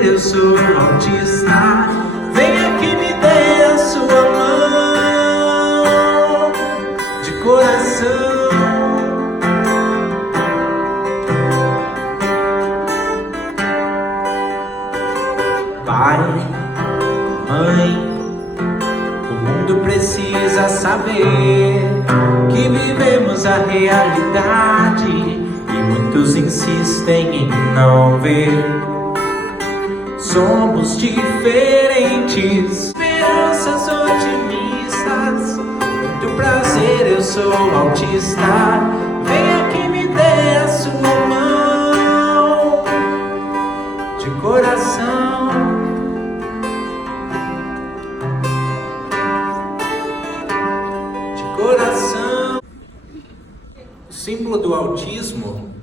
prazer, eu sou autista. Venha que me dê a sua mão de coração. Pai, mãe, o mundo precisa saber que vivemos a realidade e muitos insistem em não ver. Somos diferentes, esperanças otimistas. Muito prazer, eu sou autista. Venha que me dê a sua mão de coração. De coração. O símbolo do autismo,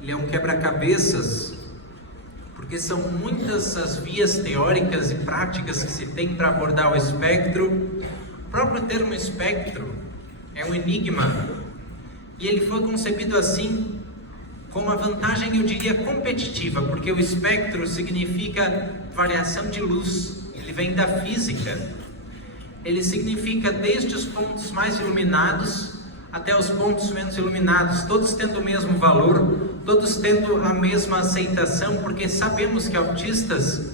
ele é um quebra-cabeças, porque são muitas as vias teóricas e práticas que se tem para abordar o espectro. O próprio termo espectro é um enigma, e ele foi concebido assim, com uma vantagem, eu diria, competitiva, porque o espectro significa variação de luz, ele vem da física. Ele significa desde os pontos mais iluminados até os pontos menos iluminados, todos tendo o mesmo valor, todos tendo a mesma aceitação, porque sabemos que autistas,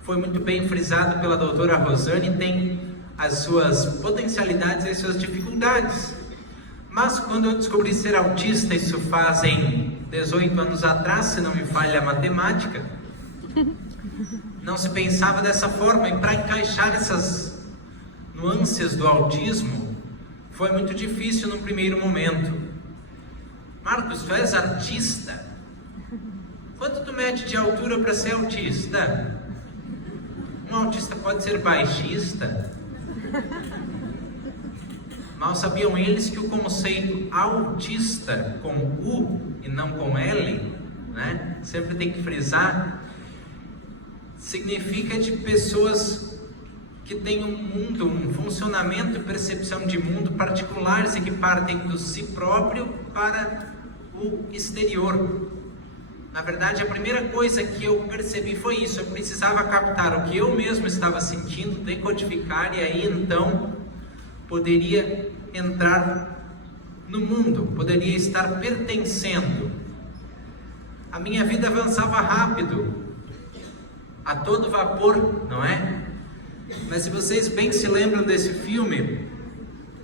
foi muito bem frisado pela doutora Rosane, tem as suas potencialidades e as suas dificuldades. Mas quando eu descobri ser autista, isso fazem 18 anos atrás, se não me falha a matemática, não se pensava dessa forma, e para encaixar essas nuances do autismo, foi muito difícil no primeiro momento. Marcos, tu és artista? Quanto tu mede de altura para ser autista? Um autista pode ser baixista? Mal sabiam eles que o conceito autista com U e não com L, né? Sempre tem que frisar, significa de pessoas que têm um mundo, um funcionamento e percepção de mundo particulares e que partem do si próprio para o exterior. Na verdade, a primeira coisa que eu percebi foi isso: eu precisava captar o que eu mesmo estava sentindo, decodificar, e aí então poderia entrar no mundo, poderia estar pertencendo. A minha vida avançava rápido, a todo vapor, não é? Mas se vocês bem se lembram desse filme,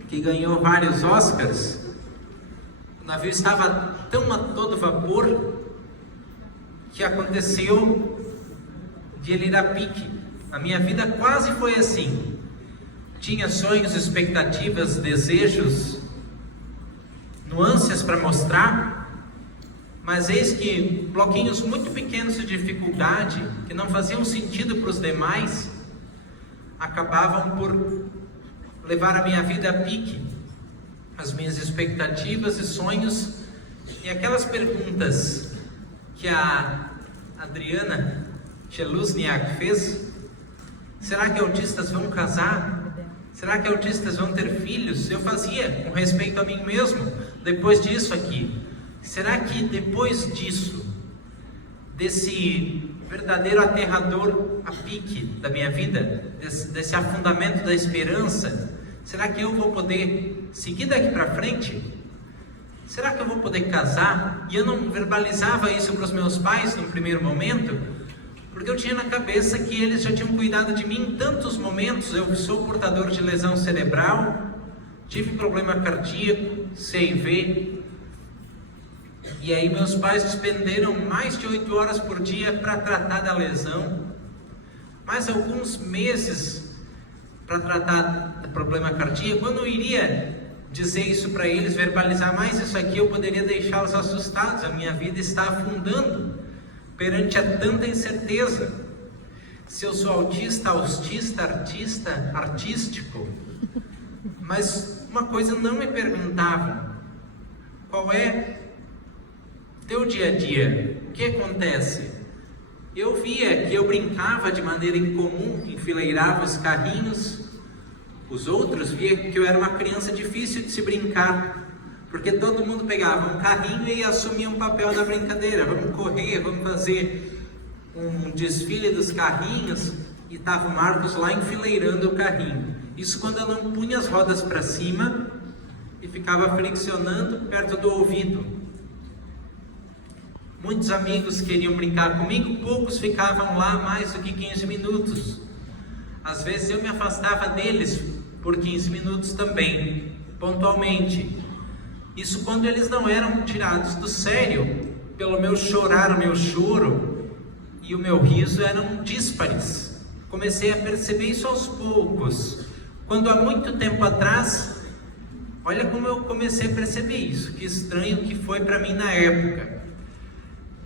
que ganhou vários Oscars, o navio estava tão a todo vapor que aconteceu de ele ir a pique. A minha vida quase foi assim. Tinha sonhos, expectativas, desejos, nuances para mostrar, mas eis que bloquinhos muito pequenos de dificuldade, que não faziam sentido para os demais, acabavam por levar a minha vida a pique. As minhas expectativas e sonhos, e aquelas perguntas que a Adriana Cheluzniak fez: será que autistas vão casar? Será que autistas vão ter filhos? Eu fazia com respeito a mim mesmo. Depois disso aqui, será que depois disso, desse verdadeiro aterrador a pique da minha vida, desse afundamento da esperança, será que eu vou poder seguir daqui para frente? Será que eu vou poder casar? E eu não verbalizava isso para os meus pais no primeiro momento, porque eu tinha na cabeça que eles já tinham cuidado de mim em tantos momentos. Eu sou portador de lesão cerebral, tive problema cardíaco, CIV, e aí meus pais despenderam mais de 8 horas por dia para tratar da lesão, mais alguns meses para tratar do problema cardíaco. Quando eu iria dizer isso para eles, verbalizar mais isso aqui, eu poderia deixá-los assustados. A minha vida está afundando perante a tanta incerteza. Se eu sou autista, artista, artístico. Mas uma coisa não me perguntavam: qual é teu dia a dia? O que acontece? Eu via que eu brincava de maneira incomum, enfileirava os carrinhos. Os outros via que eu era uma criança difícil de se brincar, porque todo mundo pegava um carrinho e assumia um papel na brincadeira. Vamos correr, vamos fazer. um desfile dos carrinhos e estava o Marcos lá enfileirando o carrinho. Isso quando eu não punha as rodas para cima e ficava friccionando perto do ouvido. Muitos amigos queriam brincar comigo, poucos ficavam lá mais do que 15 minutos. Às vezes eu me afastava deles por 15 minutos também, pontualmente. Isso quando eles não eram tirados do sério pelo meu chorar, o meu choro e o meu riso eram díspares. Comecei a perceber isso aos poucos. Quando há muito tempo atrás, olha como eu comecei a perceber isso, que estranho que foi para mim na época.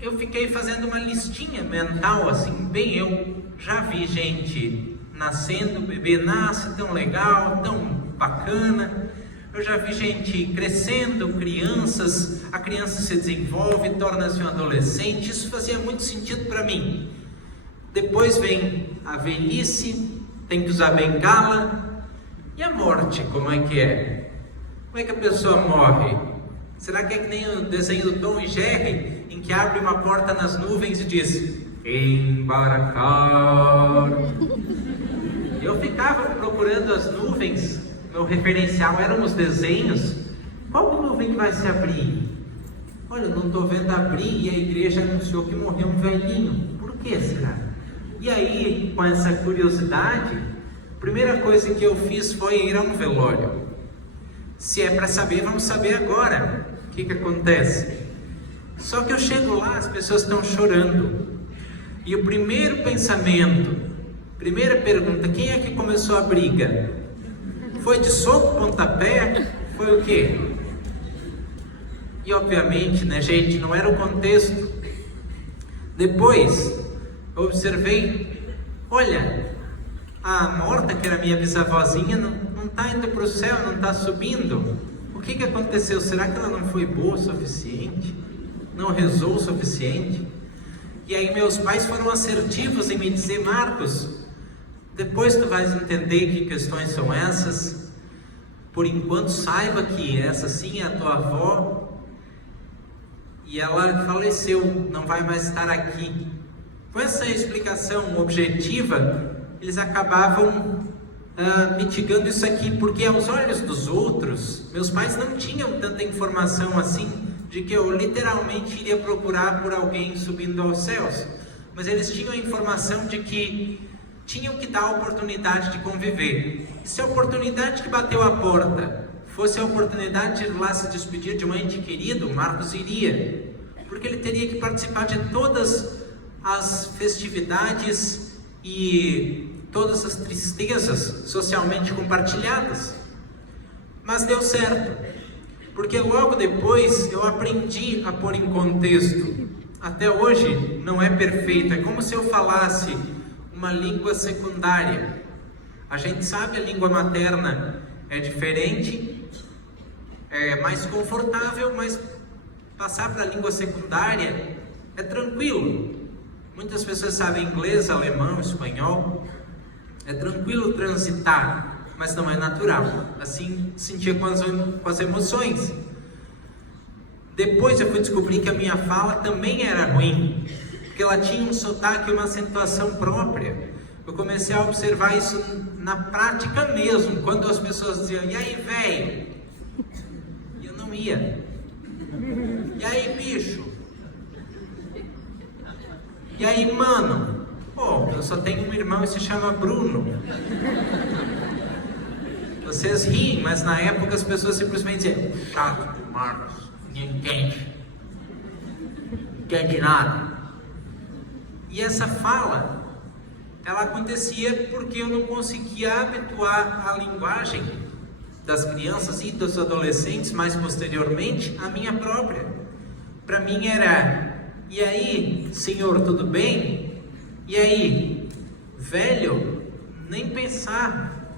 Eu fiquei fazendo uma listinha mental, assim, bem, eu já vi gente nascendo, o bebê nasce tão legal, tão bacana. Eu já vi gente crescendo, crianças, a criança se desenvolve, torna-se um adolescente. Isso fazia muito sentido para mim. Depois vem a velhice, tem que usar bengala. E a morte, como é que é? Como é que a pessoa morre? Será que é que nem o desenho do Tom e Jerry, em que abre uma porta nas nuvens e diz: embarcar? Eu ficava procurando as nuvens, meu referencial eram os desenhos. Qual nuvem que vai se abrir? Olha, eu não estou vendo abrir e a igreja anunciou que morreu um velhinho. Por que será? E aí, com essa curiosidade, a primeira coisa que eu fiz foi ir a um velório. Se é para saber, vamos saber agora. O que acontece? Só que eu chego lá, as pessoas estão chorando. E o primeiro pensamento, primeira pergunta: quem é que começou a briga? Foi de soco, pontapé? Foi o quê? E obviamente, né, gente, não era o contexto. Depois, eu observei: olha, a morta, que era minha bisavózinha, não está indo para o céu, não está subindo. O que aconteceu? Será que ela não foi boa o suficiente? Não rezou o suficiente? E aí meus pais foram assertivos em me dizer: Marcos, depois tu vais entender que questões são essas. Por enquanto saiba que essa sim é a tua avó e ela faleceu, não vai mais estar aqui. Com essa explicação objetiva, eles acabavam mitigando isso aqui, porque aos olhos dos outros, meus pais não tinham tanta informação assim, de que eu literalmente iria procurar por alguém subindo aos céus, mas eles tinham a informação de que tinham que dar a oportunidade de conviver. E se a oportunidade que bateu a porta fosse a oportunidade de ir lá se despedir de um ente querido, Marcos iria, porque ele teria que participar de todas as festividades e todas as tristezas socialmente compartilhadas. Mas deu certo, porque logo depois eu aprendi a pôr em contexto. Até hoje não é perfeito, é como se eu falasse uma língua secundária. A gente sabe, a língua materna é diferente, é mais confortável, mas passar para a língua secundária é tranquilo. Muitas pessoas sabem inglês, alemão, espanhol. É tranquilo transitar, mas não é natural. Assim sentia com as emoções. Depois eu fui descobrir que a minha fala também era ruim, porque ela tinha um sotaque e uma acentuação própria. Eu comecei a observar isso na prática mesmo, quando as pessoas diziam: e aí, velho? E eu não ia. E aí, bicho? E aí, mano? Pô, eu só tenho um irmão e se chama Bruno. Vocês riem, mas na época as pessoas simplesmente diziam: chato do Marcos, ninguém entende. Não entende nada. E essa fala, ela acontecia porque eu não conseguia habituar a linguagem das crianças e dos adolescentes, mais posteriormente, a minha própria. Para mim era: e aí, senhor, tudo bem? E aí, velho? Nem pensar,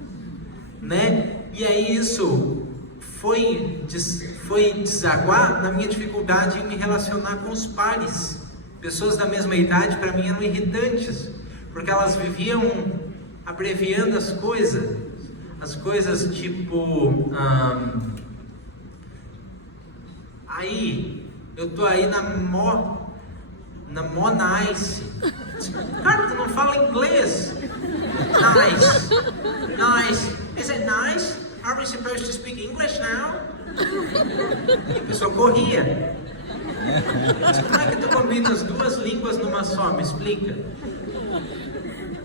né? E aí isso foi desaguar na minha dificuldade em me relacionar com os pares. Pessoas da mesma idade para mim eram irritantes, porque elas viviam abreviando as coisas tipo, aí, eu tô aí mó nice. Cara, tu não fala inglês. Nice. Is it nice? Are we supposed to speak English now? E a pessoa corria. Mas como é que tu combina as duas línguas numa só? Me explica.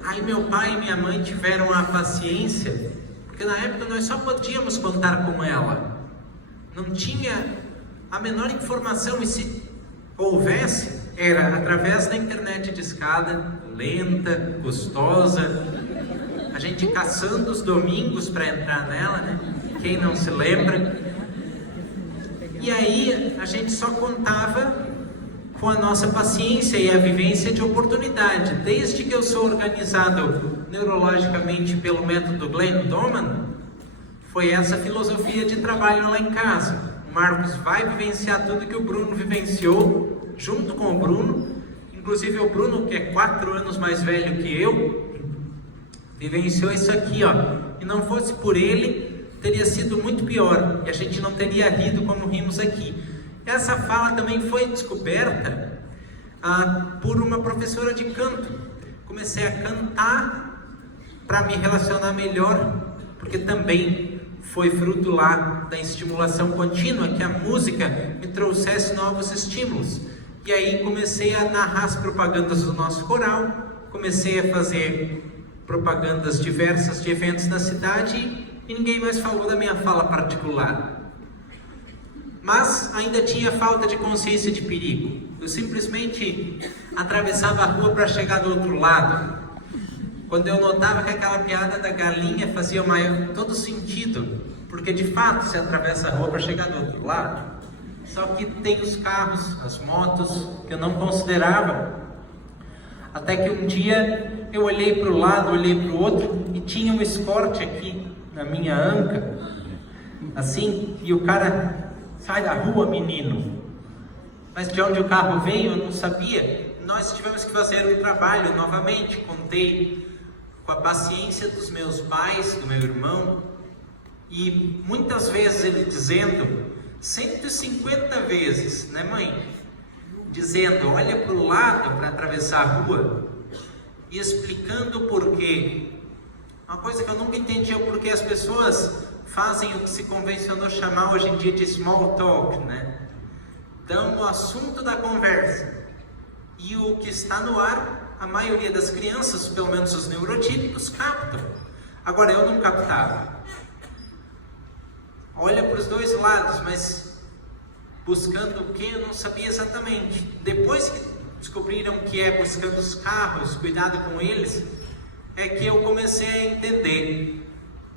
Aí meu pai e minha mãe tiveram a paciência, porque na época nós só podíamos contar com ela. Não tinha a menor informação, e se houvesse, era através da internet de escada, lenta, custosa, a gente caçando os domingos para entrar nela, né? Quem não se lembra? E aí a gente só contava com a nossa paciência e a vivência de oportunidade. Desde que eu sou organizado neurologicamente pelo método Glenn Doman, foi essa filosofia de trabalho lá em casa. O Marcos vai vivenciar tudo que o Bruno vivenciou, junto com o Bruno. Inclusive o Bruno, que é 4 anos mais velho que eu, vivenciou isso aqui, ó. E não fosse por ele, teria sido muito pior. E a gente não teria rido como rimos aqui. Essa fala também foi descoberta por uma professora de canto. Comecei a cantar para me relacionar melhor, porque também foi fruto lá da estimulação contínua, que a música me trouxesse novos estímulos. E aí comecei a narrar as propagandas do nosso coral, comecei a fazer propagandas diversas de eventos da cidade e ninguém mais falou da minha fala particular. Mas ainda tinha falta de consciência de perigo. Eu simplesmente atravessava a rua para chegar do outro lado. Quando eu notava que aquela piada da galinha fazia todo sentido, porque de fato se atravessa a rua para chegar do outro lado. Só que tem os carros, as motos, que eu não considerava. Até que um dia eu olhei para o lado, olhei para o outro e tinha um escorte aqui na minha anca, assim, e o cara: sai da rua, menino. Mas de onde o carro veio eu não sabia. Nós tivemos que fazer um trabalho novamente. Contei com a paciência dos meus pais, do meu irmão, e muitas vezes ele dizendo, 150 vezes, né, mãe? Dizendo: olha para o lado para atravessar a rua, e explicando o porquê. Uma coisa que eu nunca entendi é o porquê as pessoas fazem o que se convencionou chamar hoje em dia de small talk, né? Dão o assunto da conversa. E o que está no ar, a maioria das crianças, pelo menos os neurotípicos, captam. Agora eu não captava. Olha para os dois lados, mas buscando o que eu não sabia exatamente. Depois que descobriram que é buscando os carros, cuidado com eles, é que eu comecei a entender.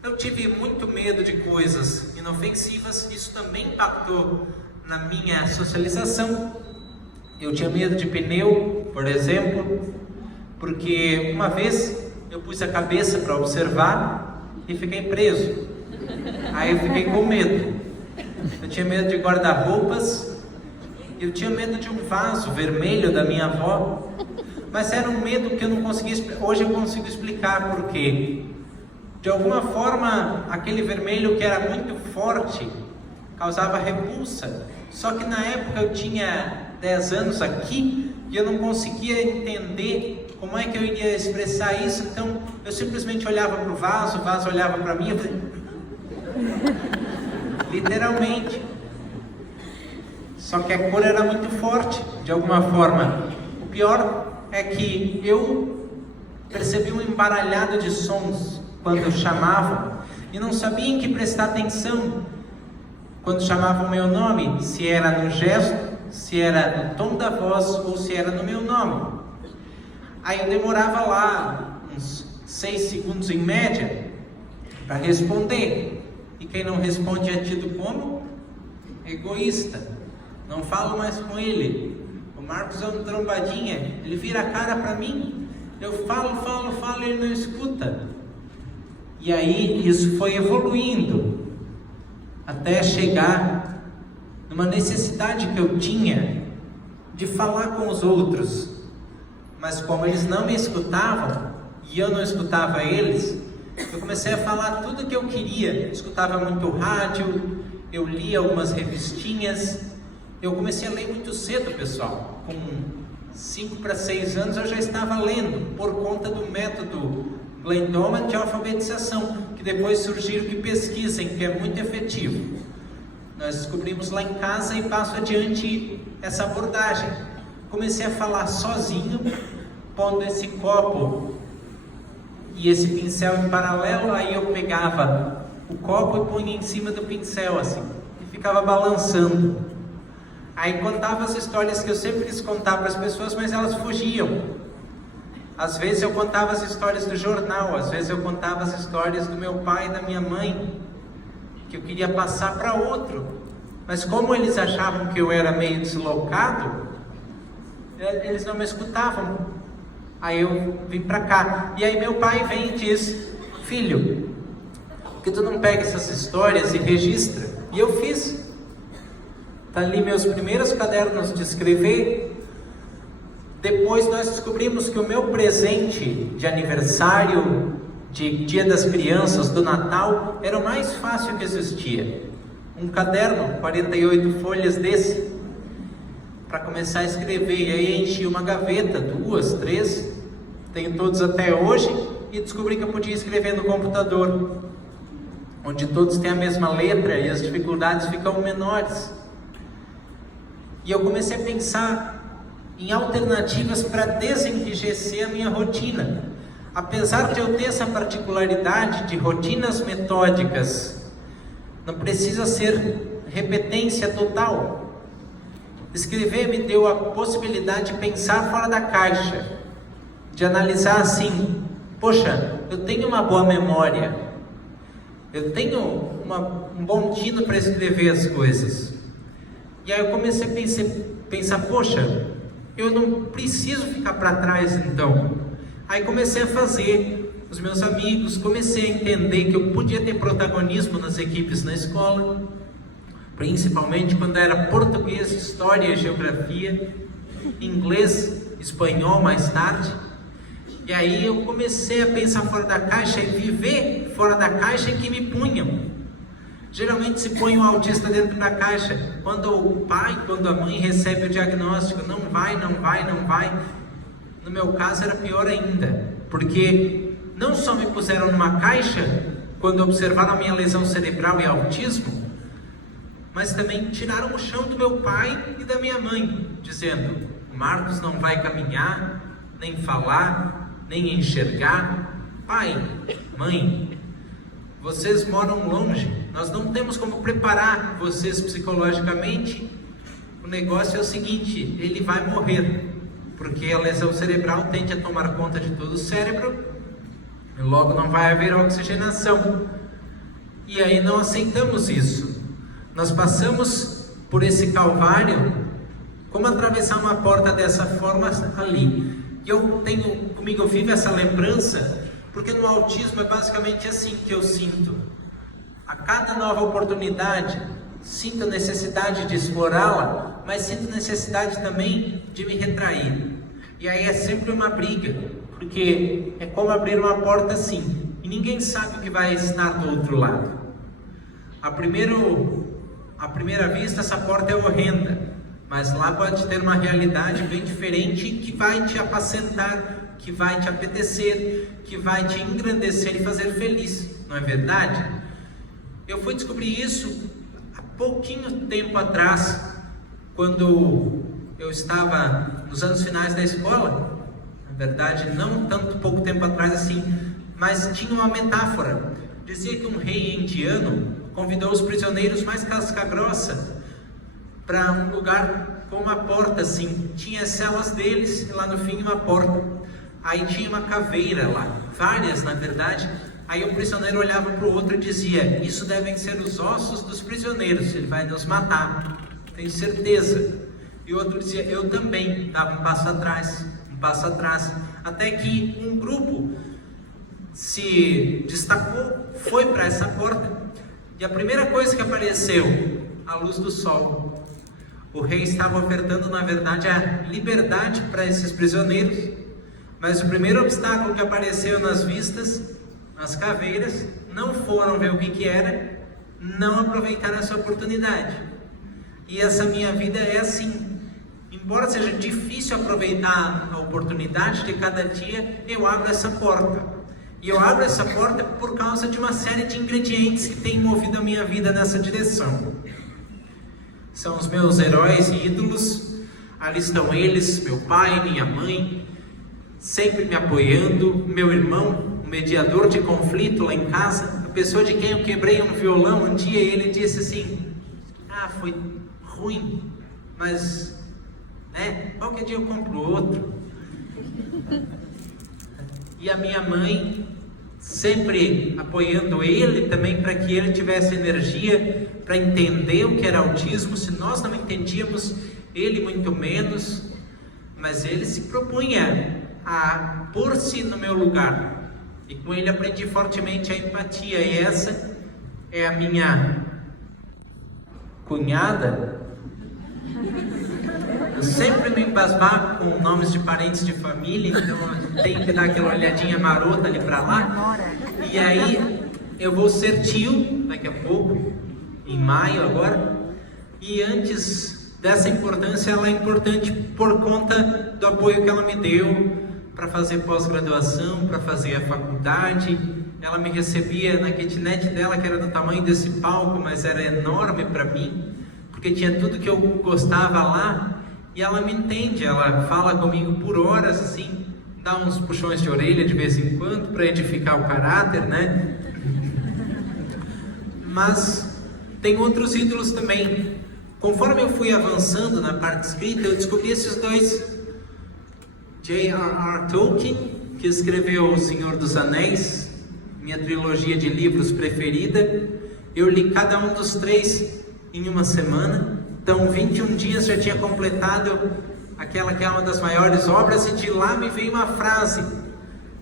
Eu tive muito medo de coisas inofensivas, isso também impactou na minha socialização. Eu tinha medo de pneu, por exemplo, porque uma vez eu pus a cabeça para observar e fiquei preso. Aí eu fiquei com medo. Eu tinha medo de guarda-roupas, eu tinha medo de um vaso vermelho da minha avó, mas era um medo que eu não conseguia, hoje eu consigo explicar por quê. De alguma forma, aquele vermelho que era muito forte causava repulsa. Só que na época eu tinha 10 anos aqui e eu não conseguia entender como é que eu iria expressar isso. Então eu simplesmente olhava para o vaso olhava para mim, eu falei... literalmente. Só que a cor era muito forte, de alguma forma. O pior é que eu percebi um embaralhado de sons quando eu chamava e não sabia em que prestar atenção quando chamava o meu nome, se era no gesto, se era no tom da voz ou se era no meu nome. Aí eu demorava lá uns 6 segundos em média para responder, e quem não responde é tido como egoísta. Não falo mais com ele. O Marcos é um trombadinha, ele vira a cara para mim, eu falo e ele não escuta. E aí isso foi evoluindo até chegar numa necessidade que eu tinha de falar com os outros, mas como eles não me escutavam e eu não escutava eles, eu comecei a falar tudo o que eu queria. Eu escutava muito rádio, eu lia algumas revistinhas, eu comecei a ler muito cedo, pessoal, com 5 para 6 anos eu já estava lendo, por conta do método Glendoman de alfabetização, que depois surgiram que pesquisem, que é muito efetivo. Nós descobrimos lá em casa e passo adiante essa abordagem. Comecei a falar sozinho, pondo esse copo e esse pincel em paralelo, aí eu pegava o copo e punha em cima do pincel assim, e ficava balançando. Aí contava as histórias que eu sempre quis contar para as pessoas, mas elas fugiam. Às vezes eu contava as histórias do jornal, às vezes eu contava as histórias do meu pai e da minha mãe, que eu queria passar para outro. Mas como eles achavam que eu era meio deslocado, eles não me escutavam. Aí eu vim para cá. E aí meu pai vem e diz: filho, por que tu não pega essas histórias e registra? E eu fiz. Tá ali meus primeiros cadernos de escrever. Depois nós descobrimos que o meu presente de aniversário, de Dia das Crianças, do Natal, era o mais fácil que existia. Um caderno, 48 folhas desse, para começar a escrever. E aí enchi uma gaveta, 2, 3, tenho todos até hoje, e descobri que eu podia escrever no computador, onde todos têm a mesma letra e as dificuldades ficam menores. E eu comecei a pensar em alternativas para desenrijecer a minha rotina. Apesar de eu ter essa particularidade de rotinas metódicas, não precisa ser repetência total. Escrever me deu a possibilidade de pensar fora da caixa, de analisar assim: poxa, eu tenho uma boa memória, eu tenho um bom tino para escrever as coisas. E aí eu comecei a pensar, poxa, eu não preciso ficar para trás então. Aí comecei a fazer os meus amigos, comecei a entender que eu podia ter protagonismo nas equipes na escola, principalmente quando era português, história, geografia, inglês, espanhol mais tarde. E aí eu comecei a pensar fora da caixa e viver fora da caixa que me punham. Geralmente se põe um autista dentro da caixa. Quando o pai, quando a mãe recebe o diagnóstico, não vai. No meu caso era pior ainda, porque não só me puseram numa caixa quando observaram a minha lesão cerebral e autismo, mas também tiraram o chão do meu pai e da minha mãe, dizendo: o Marcos não vai caminhar, nem falar, nem enxergar. Pai, mãe, vocês moram longe, nós não temos como preparar vocês psicologicamente. O negócio é o seguinte: ele vai morrer, porque a lesão cerebral tende a tomar conta de todo o cérebro, e logo não vai haver oxigenação. E aí não aceitamos isso. Nós passamos por esse calvário. Como atravessar uma porta dessa forma ali? E eu tenho comigo vivo essa lembrança, porque no autismo é basicamente assim que eu sinto. A cada nova oportunidade, sinto a necessidade de explorá-la, mas sinto necessidade também de me retrair. E aí é sempre uma briga, porque é como abrir uma porta assim, e ninguém sabe o que vai estar do outro lado. À primeira vista, essa porta é horrenda, mas lá pode ter uma realidade bem diferente que vai te apacentar, que vai te apetecer, que vai te engrandecer e fazer feliz, não é verdade? Eu fui descobrir isso há pouquinho tempo atrás, quando eu estava nos anos finais da escola. Na verdade, não tanto pouco tempo atrás assim, mas tinha uma metáfora. Dizia que um rei indiano convidou os prisioneiros mais casca-grossa para um lugar com uma porta assim. Tinha as celas deles e lá no fim uma porta. Aí tinha uma caveira lá, várias na verdade. Aí um prisioneiro olhava para o outro e dizia: isso devem ser os ossos dos prisioneiros, ele vai nos matar, tenho certeza. E o outro dizia: eu também. Dava um passo atrás, até que um grupo se destacou, foi para essa porta, e a primeira coisa que apareceu, a luz do sol. O rei estava ofertando, na verdade, a liberdade para esses prisioneiros, mas o primeiro obstáculo que apareceu nas vistas, as caveiras, não foram ver o que era, não aproveitaram essa oportunidade. E essa minha vida é assim. Em embora seja difícil aproveitar a oportunidade de cada dia, eu abro essa porta. E eu abro essa porta por causa de uma série de ingredientes que têm movido a minha vida nessa direção. São os meus heróis e ídolos. Ali estão eles, meu pai, minha mãe, sempre me apoiando, meu irmão, o mediador de conflito lá em casa, a pessoa de quem eu quebrei um violão um dia, e ele disse assim: foi ruim, mas qualquer dia eu compro outro. E a minha mãe sempre apoiando ele também, para que ele tivesse energia para entender o que era autismo. Se nós não entendíamos, ele muito menos, mas ele se propunha a pôr-se no meu lugar, e com ele aprendi fortemente a empatia. E essa é a minha cunhada. Eu sempre me embasbar com nomes de parentes de família, então eu tenho que dar aquela olhadinha marota ali para lá. E aí eu vou ser tio daqui a pouco, em maio agora. E antes dessa importância, ela é importante por conta do apoio que ela me deu para fazer pós-graduação, para fazer a faculdade. Ela me recebia na kitnet dela, que era do tamanho desse palco, mas era enorme para mim, porque tinha tudo que eu gostava lá. E ela me entende, ela fala comigo por horas, assim, dá uns puxões de orelha de vez em quando para edificar o caráter, né? Mas tem outros ídolos também. Conforme eu fui avançando na parte escrita, eu descobri esses dois. J.R.R. Tolkien, que escreveu O Senhor dos Anéis, minha trilogia de livros preferida. Eu li cada um dos três em uma semana. Então, 21 dias já tinha completado aquela que é uma das maiores obras, e de lá me veio uma frase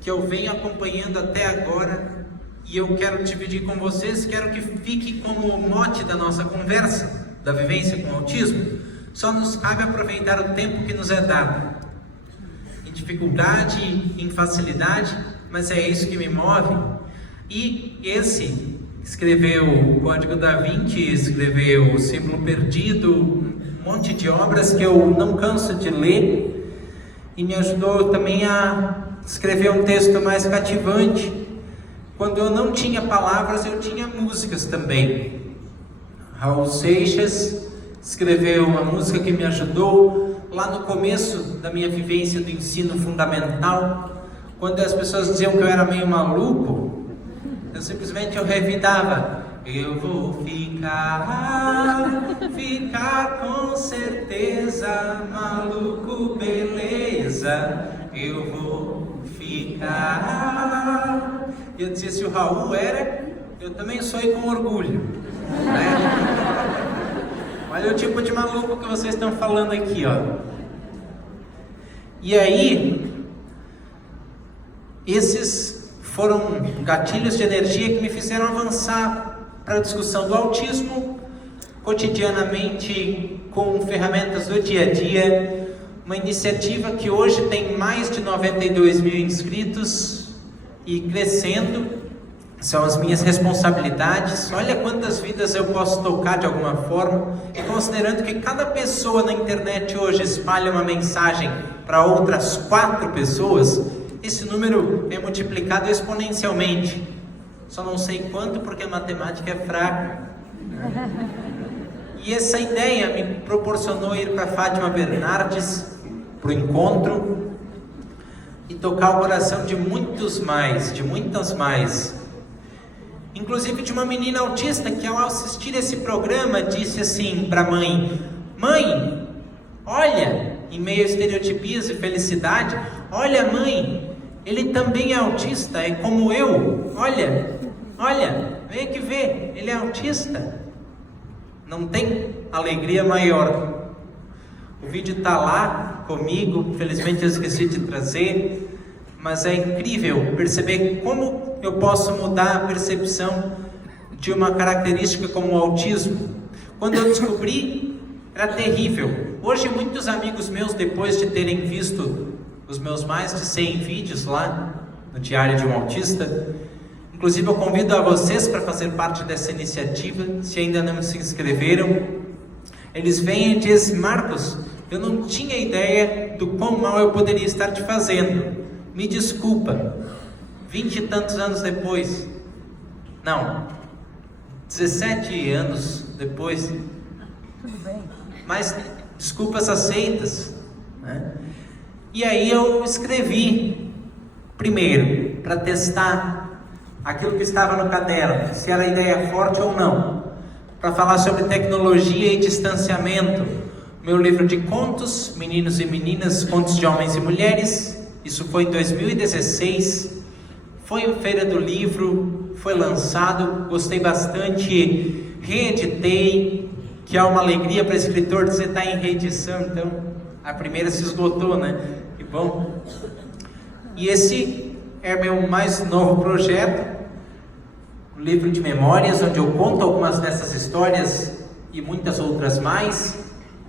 que eu venho acompanhando até agora, e eu quero dividir com vocês, quero que fique como o mote da nossa conversa, da vivência com o autismo. Só nos cabe aproveitar o tempo que nos é dado, em dificuldade, em facilidade, mas é isso que me move. E esse escreveu o Código da Vinci, escreveu O Símbolo Perdido, um monte de obras que eu não canso de ler, e me ajudou também a escrever um texto mais cativante. Quando eu não tinha palavras, eu tinha músicas também. Raul Seixas escreveu uma música que me ajudou lá no começo da minha vivência do ensino fundamental, quando as pessoas diziam que eu era meio maluco. Eu revidava: eu vou ficar com certeza, maluco, beleza, eu vou ficar. E eu dizia: se o Raul era, eu também sou, e com orgulho, né? Olha o tipo de maluco que vocês estão falando aqui, ó. E aí, esses foram gatilhos de energia que me fizeram avançar para a discussão do autismo, cotidianamente, com ferramentas do dia a dia. Uma iniciativa que hoje tem mais de 92 mil inscritos e crescendo. São as minhas responsabilidades. Olha quantas vidas eu posso tocar de alguma forma. E considerando que cada pessoa na internet hoje espalha uma mensagem para outras 4 pessoas, esse número é multiplicado exponencialmente. Só não sei quanto, porque a matemática é fraca. E essa ideia me proporcionou ir para Fátima Bernardes, para o encontro, e tocar o coração de muitas mais. Inclusive de uma menina autista que, ao assistir esse programa, disse assim para a mãe: mãe, olha, em meio a estereotipias e felicidade, olha, mãe, ele também é autista, é como eu, olha, vem aqui ver, ele é autista. Não tem alegria maior. O vídeo está lá comigo, infelizmente eu esqueci de trazer, mas é incrível perceber como eu posso mudar a percepção de uma característica como o autismo. Quando eu descobri, era terrível. Hoje muitos amigos meus, depois de terem visto os meus mais de 100 vídeos lá no Diário de um Autista, inclusive eu convido a vocês para fazer parte dessa iniciativa, se ainda não se inscreveram. Eles vêm e dizem: Marcos, Eu não tinha ideia do quão mal eu poderia estar te fazendo. Me desculpa. 20 e tantos anos depois. Não. 17 anos depois. Tudo bem. Mas desculpas aceitas, né? E aí eu escrevi, primeiro, para testar aquilo que estava no caderno, se era ideia forte ou não, para falar sobre tecnologia e distanciamento. Meu livro de contos, Meninos e Meninas, Contos de Homens e Mulheres, isso foi em 2016, foi em Feira do Livro, foi lançado, gostei bastante, reeditei, que é uma alegria para escritor dizer que está em reedição, então a primeira se esgotou, né? Que bom. E esse é meu mais novo projeto, um livro de memórias, onde eu conto algumas dessas histórias e muitas outras mais,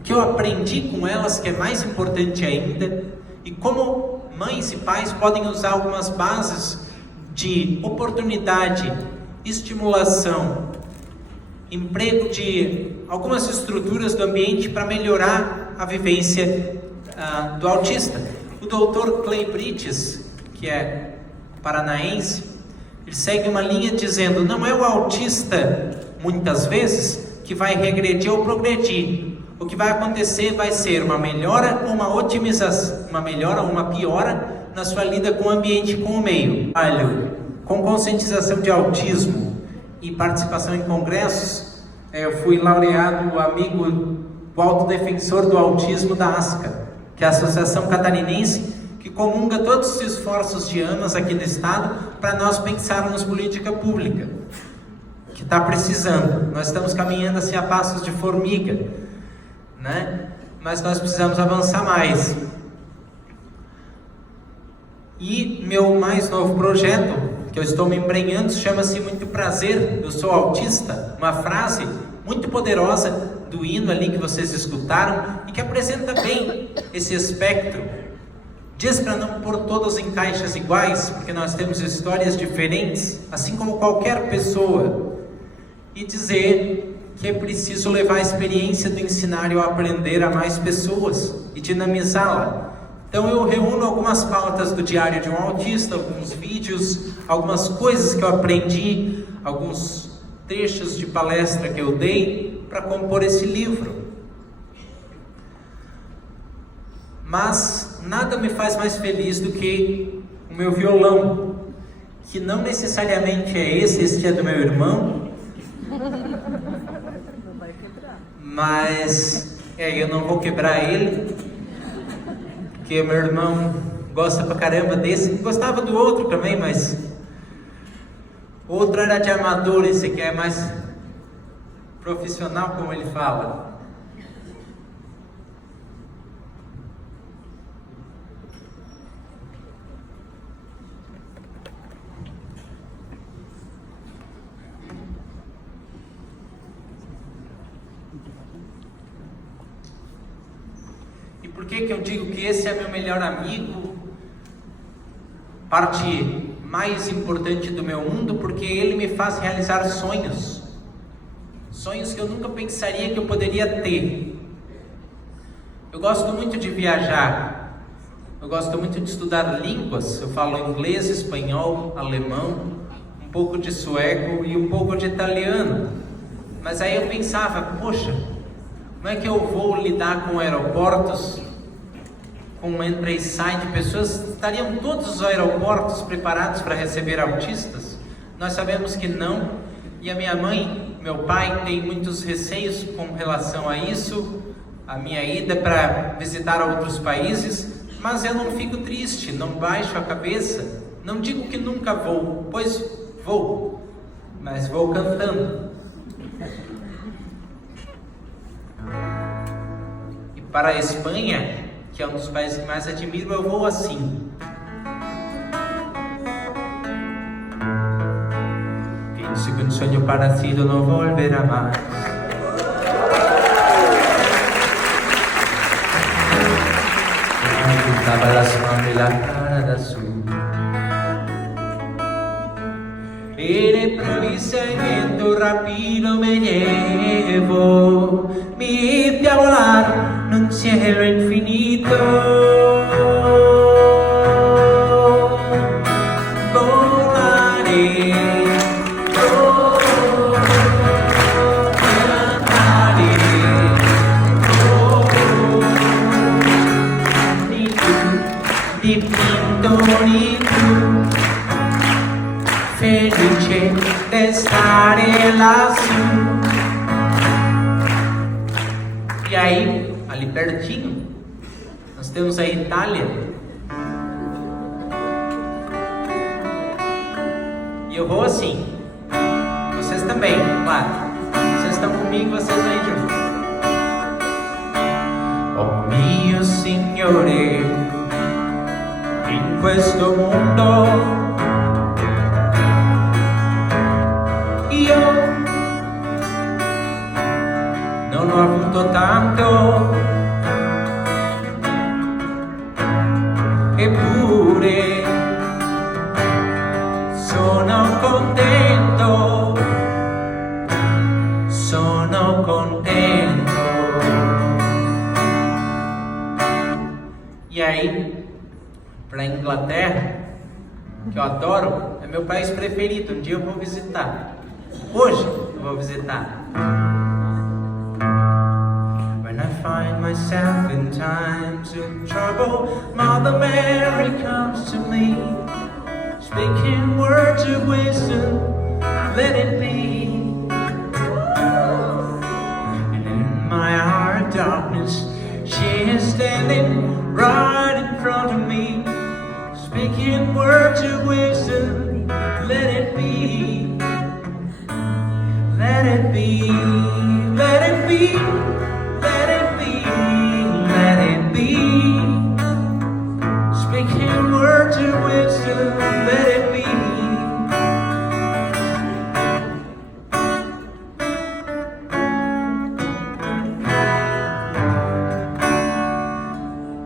que eu aprendi com elas, que é mais importante ainda, e como mães e pais podem usar algumas bases de oportunidade, estimulação, emprego de algumas estruturas do ambiente para melhorar a vivência do autista. O Dr. Clay Brites, que é paranaense, ele segue uma linha dizendo: não é o autista, muitas vezes, que vai regredir ou progredir. O que vai acontecer vai ser uma melhora ou uma otimização, uma melhora ou uma piora na sua lida com o ambiente, com o meio. Com conscientização de autismo e participação em congressos, eu fui laureado o autodefensor do autismo da ASCA, que é a Associação Catarinense que comunga todos os esforços de AMAS aqui no estado para nós pensarmos política pública, que está precisando. Nós estamos caminhando assim a passos de formiga, né? Mas nós precisamos avançar mais. E meu mais novo projeto, que eu estou me embrenhando, chama-se Muito Prazer, Eu Sou Autista. Uma frase muito poderosa do hino ali que vocês escutaram e que apresenta bem esse espectro. Diz para não pôr todos em caixas iguais, porque nós temos histórias diferentes, assim como qualquer pessoa. E dizer que é preciso levar a experiência do ensinar e o aprender a mais pessoas e dinamizá-la. Então eu reúno algumas pautas do Diário de um Autista, alguns vídeos, algumas coisas que eu aprendi, alguns trechos de palestra que eu dei para compor esse livro. Mas nada me faz mais feliz do que o meu violão, que não necessariamente é esse, este é do meu irmão, mas eu não vou quebrar ele, porque meu irmão gosta pra caramba desse. Gostava do outro também, mas o outro era de amador, esse aqui é mais profissional, como ele fala. Por que eu digo que esse é meu melhor amigo? Parte mais importante do meu mundo, porque ele me faz realizar sonhos. Sonhos que eu nunca pensaria que eu poderia ter. Eu gosto muito de viajar. Eu gosto muito de estudar línguas. Eu falo inglês, espanhol, alemão, um pouco de sueco e um pouco de italiano. Mas aí eu pensava, poxa, como é que eu vou lidar com aeroportos, com entra e sai de pessoas? Estariam todos os aeroportos preparados para receber autistas? Nós sabemos que não, e a minha mãe, meu pai tem muitos receios com relação a isso, a minha ida para visitar outros países, mas eu não fico triste, não baixo a cabeça, não digo que nunca vou, pois vou, mas vou cantando. E para a Espanha, que é um dos países que mais admiro, eu vou assim. Penso que um sonho parecido não volverá mais. Pintaba las manos y la cara de azul. El improvisamiento rápido me llevó, me hice a volar, no cielo infinito. Volaré, cantaré, ni tu dipinto ni tu, felice di stare lassù. E aí, ali pertinho, nós temos a Itália. E eu vou assim. Vocês também, claro. Vocês estão comigo, vocês aí juntos. Oh mio Signore, in questo mondo io non ho avuto tanto, eppure sono contento, sono contento. E aí, para a Inglaterra, que eu adoro, é meu país preferido. Um dia eu vou visitar. Hoje eu vou visitar. When I find myself in times of trouble, Mother Mary comes to me, speaking words of wisdom, let it be. And in my hour of darkness, she is standing right in front of me, speaking words of wisdom, let it be. Let it be, let it be, let it be, let it be. Speaking words of wisdom, let it be.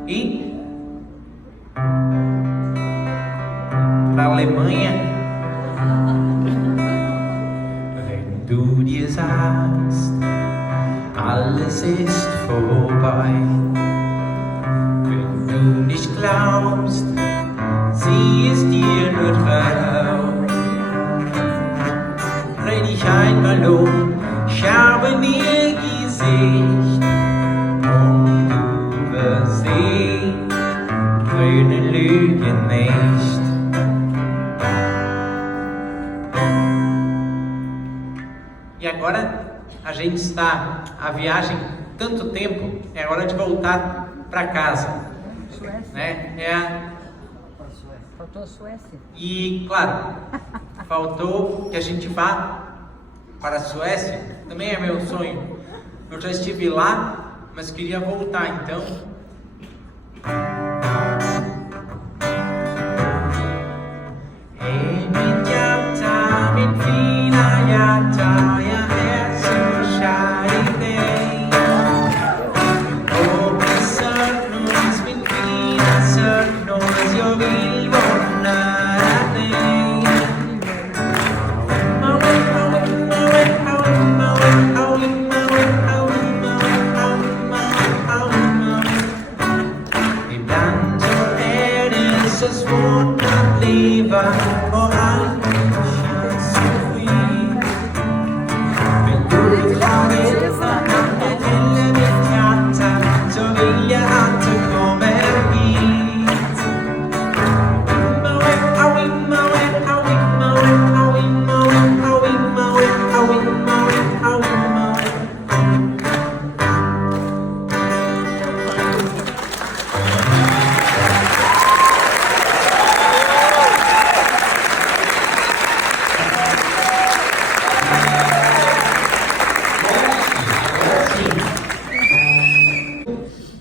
E para a Alemanha, du dir sagst, alles ist vorbei. Wenn du nicht glaubst, sieh es dir nur trau. Dreh dich einmal um, schau in ihr Gesicht und du wirst sehen, Tränen lügen nicht. E agora a gente está a viagem tanto tempo, é hora de voltar para casa. Suécia. Né? Faltou a Suécia. E claro, faltou que a gente vá para a Suécia. Também é meu sonho. Eu já estive lá, mas queria voltar, então.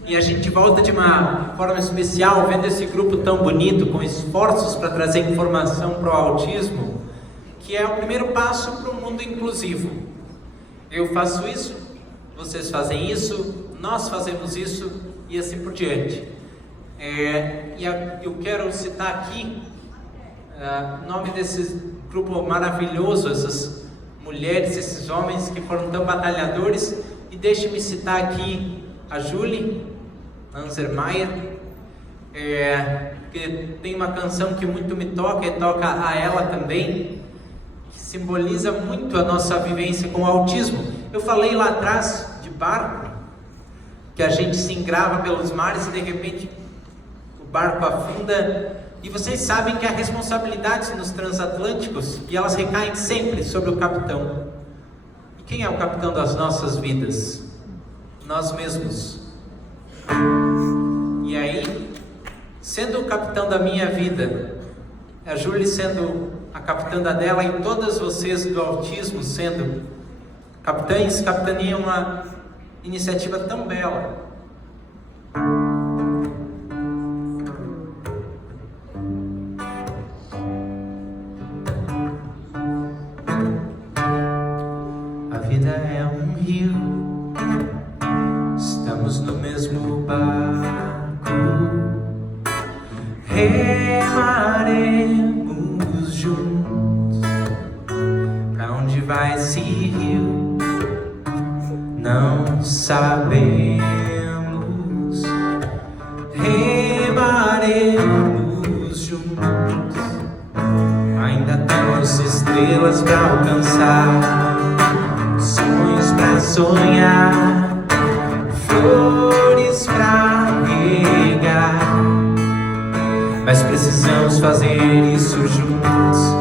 E a gente volta de uma forma especial, vendo esse grupo tão bonito, com esforços para trazer informação para o autismo, que é o primeiro passo para o mundo inclusivo. Eu faço isso, vocês fazem isso, nós fazemos isso e assim por diante. Eu quero citar aqui o nome desse grupo maravilhoso, essas mulheres, esses homens que foram tão batalhadores, e deixe-me citar aqui a Julie, Lanzer Mayer, que tem uma canção que muito me toca e toca a ela também, que simboliza muito a nossa vivência com o autismo. Eu falei lá atrás de barco, que a gente se engrava pelos mares e de repente o barco afunda. E vocês sabem que há responsabilidades nos transatlânticos e elas recaem sempre sobre o capitão. E quem é o capitão das nossas vidas? Nós mesmos. E aí, sendo o capitão da minha vida, a Júlia sendo a capitã da dela e todas vocês do autismo sendo capitães, capitania é uma iniciativa tão bela. A vida é um rio, estamos no mesmo barco, remaremos juntos. Pra onde vai esse rio? Não sabemos. Remaremos juntos. Ainda temos estrelas pra alcançar, sonhos pra sonhar, flores pra regar. Mas precisamos fazer isso juntos.